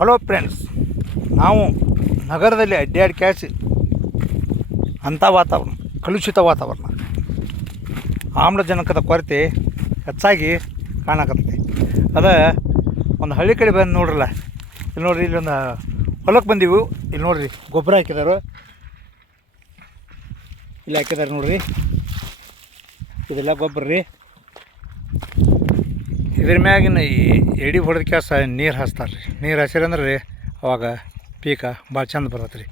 Hello friends ನಾವು ನಗರದಲ್ಲಿ ಅಡ್ಡಾಡಿ ಕ್ಯಾಸಿ ಅಂಥ ವಾತಾವರಣ, ಕಲುಷಿತ ವಾತಾವರಣ. ಆಮ್ಲಜನಕದ ಕೊರತೆ ಹೆಚ್ಚಾಗಿ ಕಾಣಕತ್ತೈತಿ. ಅದ ಒಂದು ಹಳ್ಳಿ ಕಡೆ ಬಂದು ನೋಡ್ರಲ್ಲ, ಇಲ್ಲಿ ನೋಡ್ರಿ, ಇಲ್ಲಿ ಒಂದು ಹೊಲಕ್ಕೆ ಬಂದೀವಿ. ಇಲ್ಲಿ ನೋಡ್ರಿ, ಗೊಬ್ಬರ ಹಾಕಿದಾರು. ಇಲ್ಲಿ ಹಾಕಿದಾರೆ ನೋಡ್ರಿ. ಇದೆಲ್ಲ ಗೊಬ್ಬರ ರೀ. ಇದ್ರ ಮ್ಯಾಗಿನ ಈ ಎಡಿ ಹೊಡೆದ ಕೆಲಸ ನೀರು ಹಚ್ತಾರೆ ರೀ. ನೀರು ಹಸಿರಂದ್ರೆ ರೀ ಅವಾಗ ಪೀಕ ಭಾಳ ಚಂದ ಬರ್ತೈತೆ ರೀ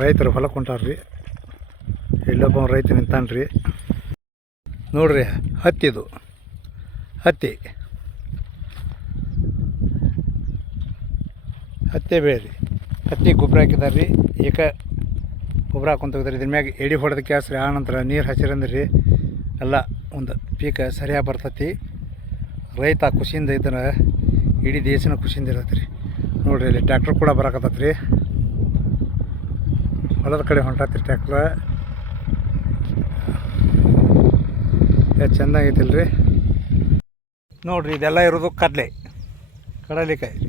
ರೈತರು ಹೊಲಕ್ಕೆ ರೀ. ಇಲ್ಲೊಬ್ಬ ರೈತ ನಿಂತಾನ್ರಿ ನೋಡ್ರಿ ಹತ್ತಿದು. ಹತ್ತಿ. ಹತ್ತಿ ಬೆಳೆ ರೀ ಹತ್ತಿ ಗೊಬ್ಬರ ಹಾಕಿದಾರೆ ರೀ. ಏಕ ಗೊಬ್ಬರ ಹಾಕೊಂತ ಹೋಗ್ತಾರೆ ಇದ್ರ ಮ್ಯಾಗ ಎಡಿ ಹೊಡೆದ ಕ್ಯಾಸ್ ರೀ ಆನಂತರ ನೀರು ಹಸಿರಂದ್ರಿ ಎಲ್ಲ ಒಂದು ಪೀಕ ಸರಿಯಾಗಿ ಬರ್ತೈತಿ. ರೈತ ಖುಷಿಯಿಂದ ಇದ್ರೆ ಇಡೀ ದೇಶನ ಖುಷಿಯಿಂದ ಇರತ್ತೆ ರೀ ನೋಡಿರಿ ಇಲ್ಲಿ ಟ್ಯಾಕ್ಟ್ರ್ ಕೂಡ ಬರಕತ್ತೈತೆ ರೀ ಹೊಲದ ಕಡೆ ಹೊಂಟತ್ರಿ ಟ್ಯಾಕ್ಟ್ರ ಚೆಂದಾಗೈತಿಲ್ಲ ರೀ ನೋಡಿರಿ ಇದೆಲ್ಲ ಇರೋದು ಕಡಲೆ, ಕಡಲೆಕಾಯಿ. ರೀ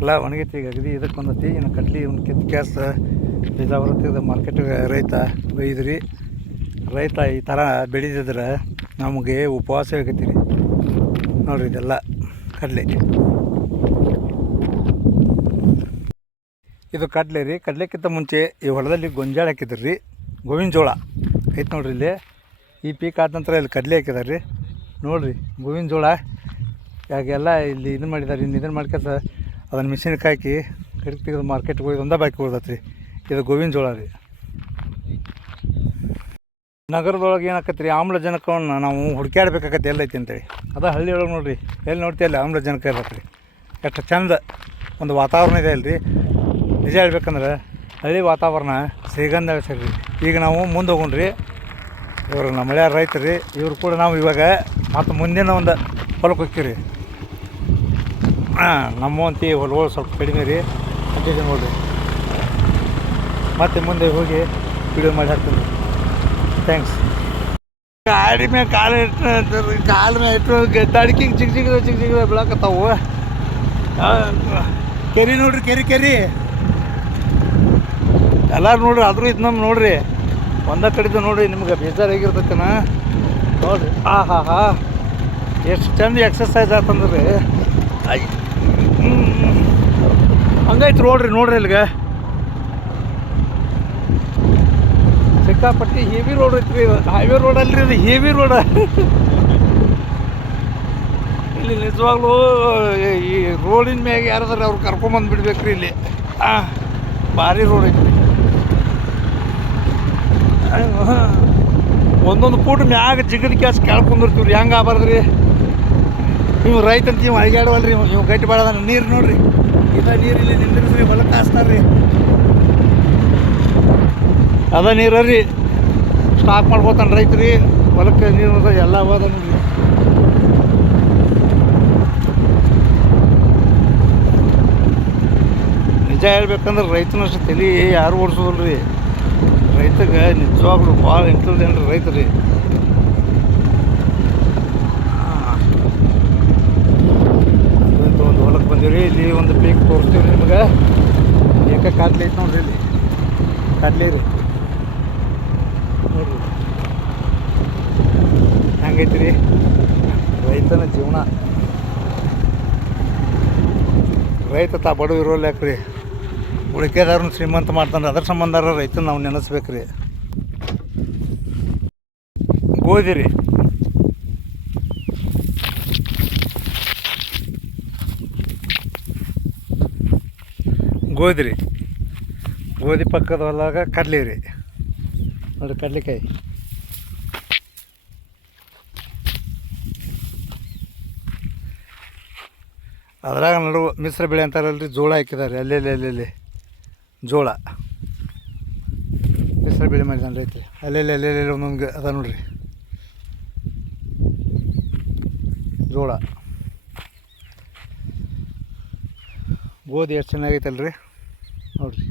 ಎಲ್ಲ ಒಣಗೈತಿ ಈಗ ಅಗದಿ ಇದಕ್ಕೆ ಬಂದತಿ ಇನ್ನು ಕಡ್ಲಿ ಇವ್ನ ಕೆತ್ತ ಕ್ಯಾಸ್ ಬೀಜ ಬರುತ್ತೆ ಮಾರ್ಕೆಟಿಗೆ ರೈತ ಒಯ್ದ್ರಿ ರೈತ ಈ ಥರ ಬೆಳೆದಿದ್ರೆ ನಮಗೆ ಉಪವಾಸ ಆಗತ್ತೆ ರೀ ನೋಡ್ರಿ ಇದೆಲ್ಲ ಕಡಲೆ. ಇದು ಕಡಲೆ ರೀ. ಕಡಲೆಕ್ಕಿಂತ ಮುಂಚೆ ಈ ಹೊಲದಲ್ಲಿ ಗೊಂಜಾಳ ಹಾಕಿದ್ರು. ರೀ ಗೋವಿನ ಜೋಳ. ಐತೆ ನೋಡ್ರಿ ಇಲ್ಲಿ. ಈ ಪೀಕ್ ಆದ ನಂತರ ಇಲ್ಲಿ ಕಡಲೆ ಹಾಕಿದಾರೆ ರೀ ನೋಡಿರಿ ಗೋವಿನ ಜೋಳ. ಯಾಕೆಲ್ಲ ಇಲ್ಲಿ ಇದನ್ನು ಮಾಡಿದ್ದಾರೆ ಇನ್ನು ಇದನ್ನು ಮಾಡ್ಕೊತ ಅದನ್ನು ಮಿಷಿನ್ಗೆ ಹಾಕಿ ಕಡಿಗೆ ತೆಗೆದು ಮಾರ್ಕೆಟ್ಗೆ ಹೋಗಿ ಒಂದೇ ಬಾಕಿ ಉಳ್ದೈತೆ ರೀ ಇದು ಗೋವಿನ ಜೋಳ ರೀ. ನಗರದೊಳಗೆ ಏನಾಕತ್ತೆ ರೀ ಆಮ್ಲಜನಕವನ್ನು ನಾವು ಹುಡುಕ್ಯಾಡ್ಬೇಕಾಗತ್ತೆ ಎಲ್ಲೈತಿ ಅಂತೇಳಿ. ಅದ ಹಳ್ಳಿ ಒಳಗೆ ನೋಡ್ರಿ, ಎಲ್ಲಿ ನೋಡ್ತೀವಿ ಅಲ್ಲಿ ಆಮ್ಲಜನಕ ಇರತ್ತೆ ರೀ ಎಷ್ಟು ಚಂದ ಒಂದು ವಾತಾವರಣ ಇದೆ ಅಲ್ರಿ. ನಿಜ ಹೇಳ್ಬೇಕಂದ್ರೆ ಹಳ್ಳಿ ವಾತಾವರಣ ಶ್ರೀಗಂಧ ರೀ ಈಗ ನಾವು ಮುಂದೆ ಹೋಗೋಣ್ರಿ ಇವರು ನಮ್ಮ ಮಳೆಯ ರೈತರು ರೀ ಇವ್ರು ಕೂಡ ನಾವು ಇವಾಗ ಮತ್ತು ಮುಂದಿನ ಒಂದು ಹೊಲಕ್ಕೆ ಹೋಗ್ತೀವಿ ರೀ ಹಾಂ, ನಮ್ಮಂತಿ ಹೊಲಗಳು ಸ್ವಲ್ಪ ಕಡಿಮೆ ರೀ. ನೋಡಿರಿ. ಮತ್ತೆ ಮುಂದೆ ಹೋಗಿ ವಿಡಿಯೋ ಮಾಡಿ ಹಾಕ್ತೀನಿ. ಥ್ಯಾಂಕ್ಸ್ ಗಾಡಿ ಮೇಲೆ ಕಾಲು ಇಟ್ಟು ಕಾಲ ಮೇಲೆ ಇಟ್ಟು ಹಿಂಗೆ ಚಿಕ್ಕ ಚಿಕ್ಕ ಚಿಕ್ಕ ಚಿಕ್ಕ ಬೀಳಕತ್ತಾವು ಕೆರಿ ನೋಡ್ರಿ, ಕೆರಿ ಕೆರಿ. ಎಲ್ಲಾರು ನೋಡ್ರಿ, ಆದರೂ ಇದು ನಮ್ಮ ನೋಡ್ರಿ. ಒಂದ ಕಡೆದು ನೋಡ್ರಿ, ನಿಮ್ಗೆ ಬೇಜಾರಾಗಿರ್ತೈತನ ನೋಡ್ರಿ. ಆ, ಹಾ ಹಾ. ಎಷ್ಟು ಚಂದ ಎಕ್ಸಸೈಸ್ ಆತಂದ್ರಿ. ಹಂಗೈತೆ ನೋಡ್ರಿ ನೋಡ್ರಿ ಇಲ್ಲಿಗೆ. ಸಿಕ್ಕಾಪಟ್ಟಿ ಹೆವಿ ರೋಡ್ ಐತ್ರಿ ಹೈವೇ ರೋಡ್ ಅಲ್ರಿ ಇದು ಹೆವಿ ರೋಡ್ ಇಲ್ಲಿ ನಿಜವಾಗ್ಲೂ ಈ ರೋಡಿನ ಮ್ಯಾಗ ಯಾರಾದ್ರೆ ಅವ್ರು ಕರ್ಕೊಂಬಂದು ಬಿಡ್ಬೇಕ್ರಿ ಇಲ್ಲಿ. ಆ, ಭಾರಿ ರೋಡ್ ಐತ್ರಿ. ಒಂದೊಂದು ಫೂಟ್ ಮ್ಯಾಗ ಜಿಗದ ಕ್ಯಾಸ್ ಕೇಳ್ಕೊಂಡಿರ್ತೀವ್ರಿ ಹೆಂಗೆ ಆಗ್ಬಾರ್ದ್ರಿ? ನೀವು ರೈತ ಅಂತ ನೀವು ಅಳಿಗಾಡವಲ್ರಿ, ನೀವು ಗಟ್ಟಿ ಬಾಳದ ನೀರು ನೋಡ್ರಿ. ಇದ ನೀರು ಇಲ್ಲಿ ನಿಂದಿರಿಸ್ರಿ ಹೊಲಕ್ಕೆ ಹಾಸ್ತಾರ್ರಿ. ಅದ ನೀರು ರೀ ಸ್ಟಾಕ್ ಮಾಡ್ಕೋತಾನೆ ರೈತರಿ. ಹೊಲಕ್ಕೆ ನೀರು ಎಲ್ಲ ಹೋದ ನೀರು ನಿಜ ಹೇಳ್ಬೇಕಂದ್ರೆ ರೈತನಷ್ಟು ತಲೆ ಯಾರು ಓಡಿಸೋದಲ್ರಿ. ರೈತಗೆ ನಿಜವಾಗ್ಲೂ ಭಾಳ ಇಂಟೆಲಿಜೆಂಟ್ ರೈತ ರೀ ಇವತ್ತು ಒಂದು ಹೊಲಕ್ಕೆ ಬಂದೀವಿ ಇಲ್ಲಿ ಒಂದು ಪೀಕ್ ತೋರಿಸ್ತೀವಿ ನಿಮ್ಗೆ. ಏಕ ಕಾಡ್ಲಿ ಐತೆ ನೋಡ್ರಿ ಇಲ್ಲಿ. ಕಾಡ್ಲಿ ರೀ ನೋಡ್ರಿ ಹೆಂಗೈತಿ ರೀ ರೈತನ ಜೀವನ. ರೈತ ತಾ ಬಡವ ಇರೋಲ್ಲ ರೀ ಉಳಿಕೆದಾರನ ಶ್ರೀಮಂತ ಮಾಡ್ತಾನೆ ಅದ್ರ ಸಂಬಂಧ ರೈತನ ನಾವು ನೆನೆಸ್ಬೇಕು ರೀ ಗೋಧಿ ರೀ ಗೋಧಿ ರೀ ಗೋಧಿ ಪಕ್ಕದ ಹೊಲಾಗ ಕಡ್ಲಿ ರೀ ನೋಡಿ ಕಡ್ಲೆಕಾಯಿ. ಅದ್ರಾಗ ನಡು ಮಿಶ್ರ ಬೆಳೆ ಅಂತಾರಲ್ರಿ, ಜೋಳ ಹಾಕಿದ್ದಾರೆ ಅಲ್ಲೆಲ್ಲಿ ಅಲ್ಲೆಲ್ಲಿ ಜೋಳ. ಮಿಶ್ರ ಬೆಳೆ ಮಾಡಿದಾನೆ ರೈತರು. ಅಲ್ಲೆಲ್ಲಿ ಅಲ್ಲೆಲ್ಲಿ ಒಂದೊಂದು ಅದ ನೋಡ್ರಿ. ಜೋಳ. ಗೋಧಿ ಎಷ್ಟು ಚೆನ್ನಾಗೈತಲ್ರಿ ನೋಡ್ರಿ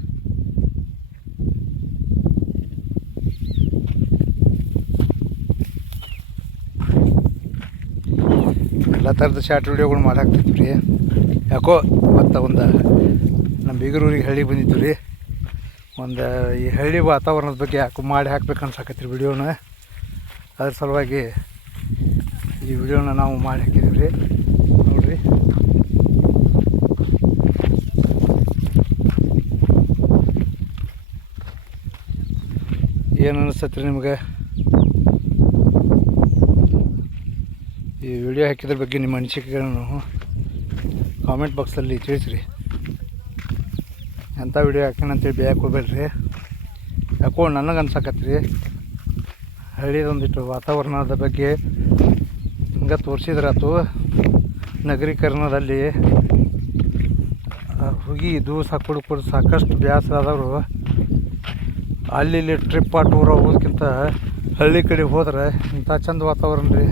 ಎಲ್ಲ ಥರದ ಶಾರ್ಟ್ ವಿಡಿಯೋಗಳು ಮಾಡಾಕ್ತಿದ್ವಿ ರೀ. ಯಾಕೋ ಮತ್ತು ಒಂದು ನಮ್ಮ ಬೀಗರೂರಿಗೆ ಹಳ್ಳಿ ಬಂದಿದ್ದು ರೀ. ಒಂದು ಈ ಹಳ್ಳಿ ವಾತಾವರಣದ ಬಗ್ಗೆ ಯಾಕೋ ಮಾಡಿ ಹಾಕ್ಬೇಕು ಅನ್ಸಾಕತ್ತೀರಿ ವಿಡಿಯೋನ. ಅದ್ರ ಸಲುವಾಗಿ ಈ ವಿಡಿಯೋನ ನಾವು ಮಾಡಿ ಹಾಕಿದ್ದೀವಿ ರೀ. ನೋಡಿರಿ. ಏನು ಅನಿಸ್ತತ್ರಿ ನಿಮ್ಗೆ ಈ ವಿಡಿಯೋ ಹಾಕಿದ್ರ ಬಗ್ಗೆ ನಿಮ್ಮ ಅನಿಸಿಕೆಗಳನ್ನು ಕಾಮೆಂಟ್ ಬಾಕ್ಸಲ್ಲಿ ತಿಳಿಸ್ರಿ. ಎಂಥ ವಿಡಿಯೋ ಹಾಕ್ಯಾನಂತೇಳಿ ಬೇಯಕ್ಕೆ ಹೋಗ್ಬೇಡ್ರಿ. ಯಾಕೋ ನನಗೆ ಅನ್ಸಕತ್ರಿ. ಹಳ್ಳಿದೊಂದಿಟ್ಟು ವಾತಾವರಣದ ಬಗ್ಗೆ ಹಿಂಗೆ ತೋರಿಸಿದ್ರಾತು ನಗರೀಕರಣದಲ್ಲಿ ಹುಗಿ, ದೂಸ ಕುಡು ಕೂಡ ಸಾಕಷ್ಟು ಬೇಸರ ಆದವರು. ಅಲ್ಲಿ ಇಲ್ಲಿ ಟ್ರಿಪ್ ಆ ಟೂರ್ ಹೋಗೋದಕ್ಕಿಂತ ಹಳ್ಳಿ ಕಡೆ ಹೋದ್ರೆ ಇಂಥ ಚಂದ ವಾತಾವರಣ ರೀ.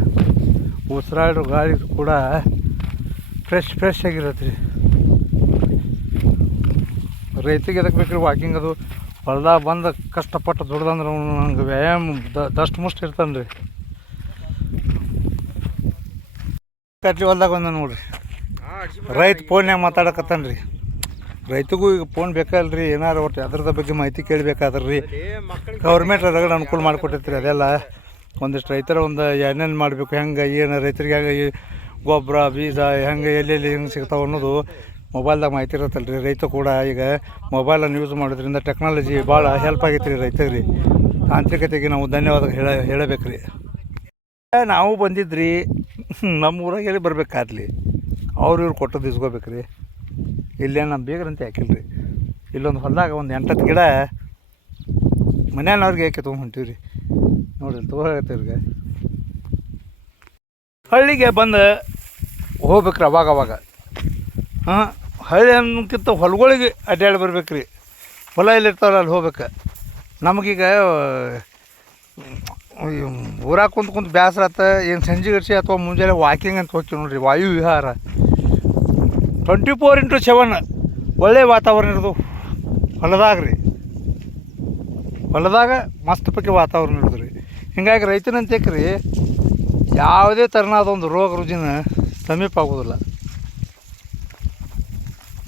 ಉಸಿರಾಡೋ ಗಾಳಿ ಕೂಡ ಫ್ರೆಶ್ ಫ್ರೆಶ್ ಆಗಿರತ್ತೆ ರೀ. ರೈತಿಗೆ ಎದಕ್ಕೆ ಬೇಕ್ರಿ ವಾಕಿಂಗ್ ಅದು? ಹೊಲ್ದಾಗ ಬಂದು ಕಷ್ಟಪಟ್ಟು ದುಡ್ದಂದ್ರೆ ಅವ್ನು ನಂಗೆ ವ್ಯಾಯಾಮ ದಷ್ಟು ಮುಷ್ಟು ಇರ್ತಾನೆ ರೀ ಕಟ್ಲಿ ಹೊಲ್ದಾಗ ಬಂದ ನೋಡ್ರಿ. ರೈತ ಫೋನ್ಯಾಗ ಮಾತಾಡಕತ್ತಾನ ರೀ ರೈತಗೂ ಈಗ ಫೋನ್ ಬೇಕಲ್ರಿ ಏನಾರು ಒಟ್ಟು ಅದ್ರದ ಬಗ್ಗೆ ಮಾಹಿತಿ ಕೇಳಬೇಕಾದ್ರೆ ರೀ ಗೌರ್ಮೆಂಟ್ ಅದ್ರಾಗ ಅನುಕೂಲ ಮಾಡಿಕೊಟ್ಟೈತ್ರಿ ಅದೆಲ್ಲ. ಒಂದಿಷ್ಟು ರೈತರ ಒಂದು ಏನೇನು ಮಾಡಬೇಕು, ಹೆಂಗೆ, ಏನು ರೈತರಿಗೆ ಹೆಂಗೆ ಗೊಬ್ಬರ, ಬೀಜ, ಹೆಂಗೆ, ಎಲ್ಲೆಲ್ಲಿ ಹೆಂಗೆ ಸಿಗ್ತಾವೆ ಅನ್ನೋದು ಮೊಬೈಲ್ದಾಗ ಮಾಹಿತಿ ಇರತ್ತಲ್ಲ ರೀ ರೈತ ಕೂಡ ಈಗ ಮೊಬೈಲನ್ನು ಯೂಸ್ ಮಾಡೋದ್ರಿಂದ ಟೆಕ್ನಾಲಜಿ ಭಾಳ ಹೆಲ್ಪ್ ಆಗೈತೆ ರೀ ರೈತರಿಗೆ. ತಾಂತ್ರಿಕತೆಗೆ ನಾವು ಧನ್ಯವಾದ ಹೇಳ ಹೇಳಬೇಕು ರೀ ನಾವು ಬಂದಿದ್ರಿ, ನಮ್ಮ ಊರಾಗ ಎಲ್ಲಿ ಬರ್ಬೇಕಾದ್ಲಿ. ಅವ್ರು ಇವ್ರು ಕೊಟ್ಟದ್ದು ಇಸ್ಕೋಬೇಕು ರೀ ಇಲ್ಲೇನು ನಮ್ಮ ಬೇಗರಂತ ಹಾಕಿಲ್ಲ ರೀ ಇಲ್ಲೊಂದು ಹೊಲದಾಗ ಒಂದು ಎಂಟತ್ತು ಗಿಡ ಮನೆಯವ್ರಿಗೆ ಯಾಕೆ ತೊಗೊಂಡು ಹೊಂಟೀವಿ ರೀ ನೋಡ್ರಿ ತೊಗೊಳತ್ತೀವ್ರಿಗೆ ಹಳ್ಳಿಗೆ ಬಂದು ಹೋಗ್ಬೇಕ್ರಿ ಅವಾಗ ಅವಾಗ. ಹಾಂ ಹಳ್ಳಿ ಅನ್ನೋಕ್ಕಿಂತ ಹೊಲಗಳಿಗೆ ಅಡ್ಡಾಡಿ ಬರ್ಬೇಕ್ರಿ. ಹೊಲ ಎಲ್ಲಿರ್ತಾವಲ್ಲ ಅಲ್ಲಿ ಹೋಗ್ಬೇಕು. ನಮಗೀಗ ಊರಾಗ ಕುಂತ ಕುಂತ ಬೇಸರ ಆತ, ಏನು ಸಂಜೆ ಗಡಿಸಿ ಅಥವಾ ಮುಂಜಾನೆ ವಾಕಿಂಗ್ ಅಂತ ಹೋಗ್ತೀವಿ ನೋಡ್ರಿ, ವಾಯು ವಿಹಾರ. ಟ್ವೆಂಟಿ ಫೋರ್ ಇಂಟು ಸೆವೆನ್ ಒಳ್ಳೆಯ ವಾತಾವರಣ ಇರೋದು ಹೊಲದಾಗ ರೀ ಹೊಲದಾಗ ಮಸ್ತ್ ಪಕ್ಕ ವಾತಾವರಣ ಇರೋದು ರೀ ಹಿಂಗಾಗಿ ರೈತನಂತೇಕ್ ರೀ ಯಾವುದೇ ಥರನಾದ ಒಂದು ರೋಗ ರುಜಿನ ಸಮೀಪ ಆಗೋದಿಲ್ಲ.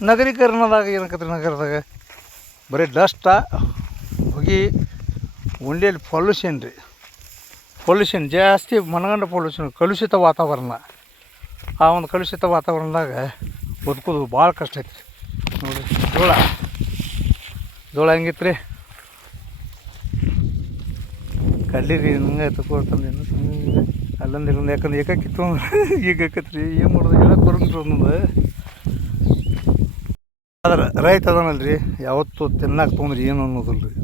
ನಗರೀಕರಣದಾಗ ಏನಕತ್ರಿ ನಗರದಾಗ? ಬರೀ ಡಸ್ಟ, ಹೊಗೆ ಉಂಡೆಯಲ್ಲಿ ಪೊಲ್ಯೂಷನ್ ರೀ. ಪೊಲ್ಯೂಷನ್, ಜಾಸ್ತಿ ಮನಗಂಡ ಪೊಲ್ಯೂಷನ್, ಕಲುಷಿತ ವಾತಾವರಣ. ಆ ಒಂದು ಕಲುಷಿತ ವಾತಾವರಣದಾಗ ಬದುಕೋದು ಭಾಳ ಕಷ್ಟ ಐತ್ರಿ. ನೋಡಿರಿ, ಜೋಳ. ಜೋಳ ಹೆಂಗಿತ್ತು ರೀ ರೀ ಹಿಂಗೆ ತಗೊಳ್ತಂದು ಅಲ್ಲೊಂದು ಇಲ್ಲೊಂದು, ಯಾಕಂದ್ರೆ ಏಕಾಕಿತ್ತು ಈಗ ಆಕತ್ರಿ ಏನು ಮಾಡೋದು? ಎಲ್ಲ ಬರಂಗಿಲ್ಲ ಅನ್ನೋದು ಆದ್ರೆ ರೈತ ಅದಾನಲ್ರಿ, ಯಾವತ್ತು ತಿನ್ನಕ್ಕೆ ತೊಗೊಂಡ್ರಿ ಏನು ಅನ್ನೋದಿಲ್ಲ ರೀ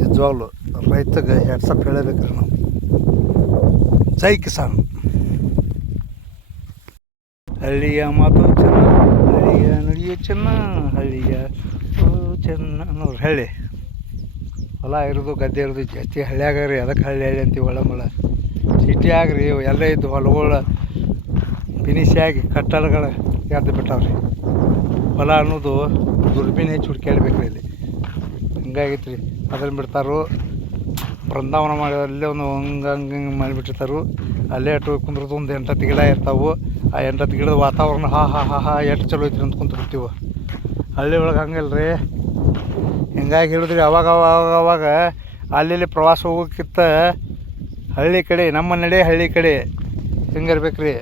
ನಿಜವಾಗ್ಲು ರೈತಗೆ ಹೆಡ್ಸಪ್ ಹೇಳಬೇಕ್ರಿ ನಾವು. ಜೈ ಕಿಸಾನ್. ಹಳ್ಳಿಯ ಮಾತು ಚೆನ್ನ, ಹಳ್ಳಿಯ ನುಡಿಯು ಚೆನ್ನ, ಹಳ್ಳಿಯ ಚೆನ್ನ ಅನ್ನೋರು ಹಳ್ಳಿ ಹೊಲ ಇರೋದು, ಗದ್ದೆ ಇರೋದು ಜಾಸ್ತಿ ಹಳ್ಳಿಯಾಗ ರೀ, ಅದಕ್ಕೆ ಹಳ್ಳಿ ಹಳ್ಳಿ ಅಂತೀವಿ ಒಳಮಳ ಸಿಟಿಯಾಗ ರೀ, ಎಲ್ಲ ಇದ್ದು ಹೊಲಗಳು ಫಿನಿಶಾಗಿ ಕಟ್ಟಡಗಳು ಎದ್ದು ಬಿಟ್ಟಾವ್ರಿ. ಹೊಲ ಅನ್ನೋದು ದುರ್ಬಿನ್ ಹೆಚ್ಚು ಹುಡ್ಕ್ಯಾಡ್ಬೇಕು ಇಲ್ಲಿ. ಹಿಂಗಾಗೈತೆ ರೀ ಅದನ್ನು ಬಿಡ್ತಾರೋ? ಬೃಂದಾವನ ಮಾಡಿ ಅಲ್ಲೇ ಒಂದು ಹಂಗೆ ಹಂಗೆ ಹಿಂಗೆ ಮಾಡಿಬಿಟ್ಟಿರ್ತಾರು? ಅಲ್ಲೇ ಅಟ್ಟು ಕುಂದ್ರದು ಒಂದು ಎಂಟತ್ತು ಗಿಡ ಇರ್ತಾವೆ. ಆ ಎಂಟತ್ತು ಗಿಡದ ವಾತಾವರಣ ಹಾ ಹಾ ಹಾ ಹಾ ಎಷ್ಟು ಚಲೋ ಐತ್ರಿ ಅಂತ ಕುಂತಿರ್ತೀವಿ ಹಳ್ಳಿ ಒಳಗೆ ಹಂಗಲ್ಲ ರೀ ಹಿಂಗಾಗಿ ಹೇಳಿದ್ರಿ ಅವಾಗ ಅವಾಗ ಅವಾಗ ಅಲ್ಲಿ ಪ್ರವಾಸ ಹೋಗೋಕ್ಕಿಂತ ಹಳ್ಳಿ ಕಡೆ, ನಮ್ಮ ನಡೆ ಹಳ್ಳಿ ಕಡೆ ಹಿಂಗಿರ್ಬೇಕು ರೀ